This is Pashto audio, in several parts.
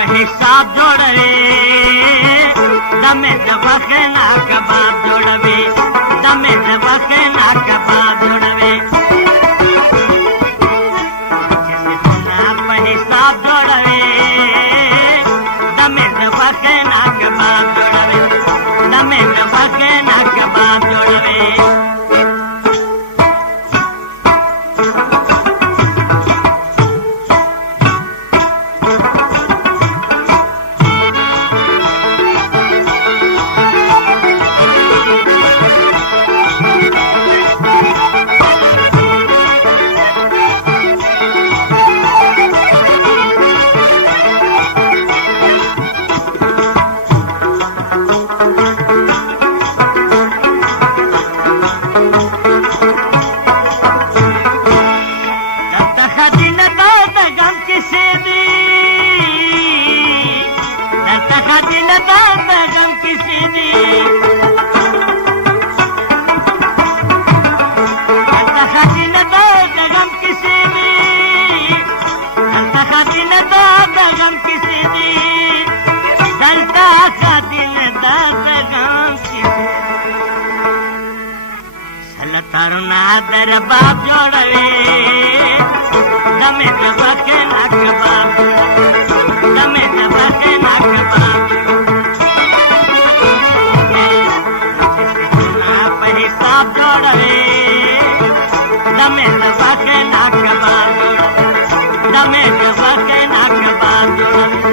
په حساب جوړوي دمه د وخنا کباب جوړوي دمه د وخنا کباب جوړوي په حساب جوړوي دمه د وخنا کباب جوړوي دمه د وخنا کباب جوړوي तरुणा दरबार जोड़वे दमे दबा के नाक बाब दमे दबा के नाक बाब पे हिसाब जोड़वे दमे दबा के नाक बाब दमे दबा के नाक बाब जोड़वे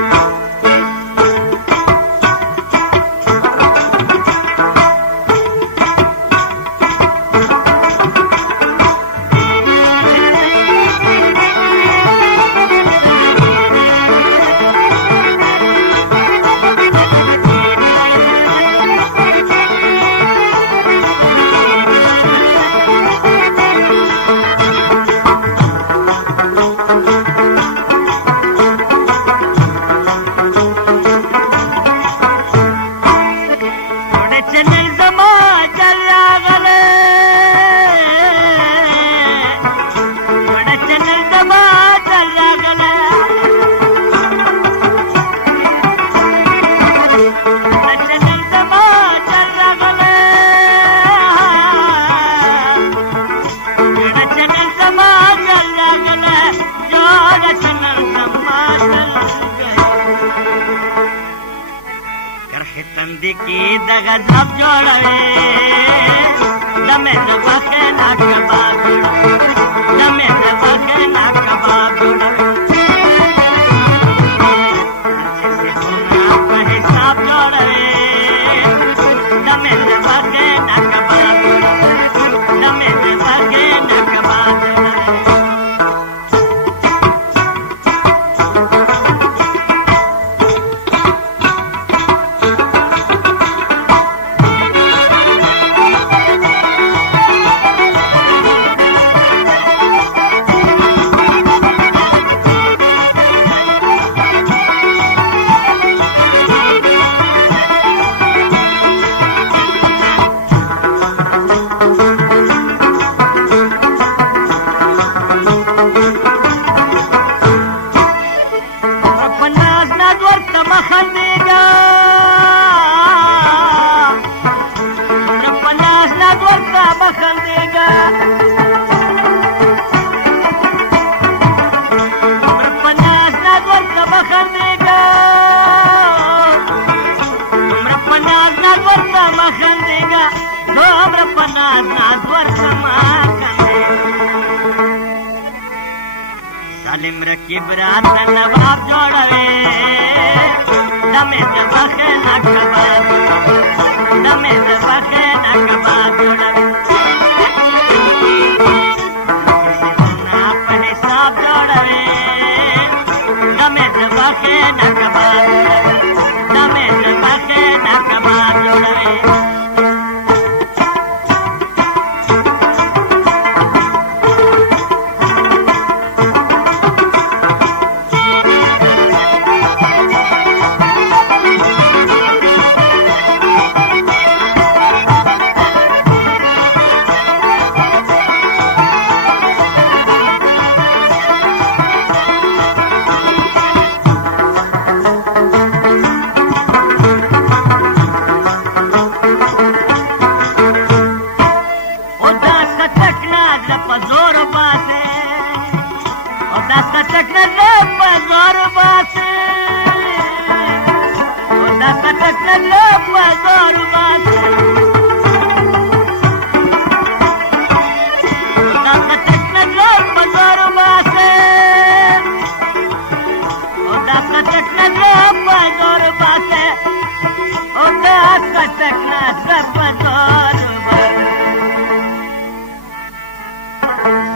की दगा सब जोड़वे दमे दबा के नाक बाब दमे दबा के नाक बाब पे हिसाब जोड़वे दमे दबा के नाक बाब दमे दबा के नाक बाब सालिम रकीब रात नवाब जोड़वे दमे दबा के नाक बाब दमे दबा के नाक बाब जोड़वे पे हिसाब जोड़वे दमे दबा के नाक बाब दमे दबा के नाक बाब जोड़वे जोर बासे दस टकने ले जोर बासे दस टकने ले जोर बासे दस टकने ले जोर बासे दस टकने ले जोर बासे दस टकने ले जोर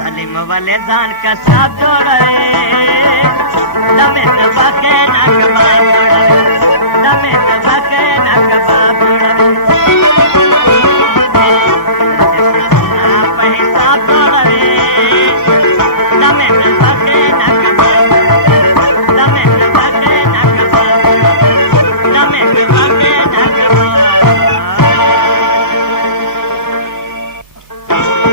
सलीम वाले जान का साथ जोड़े दमे दबा के नाक बाज जोड़े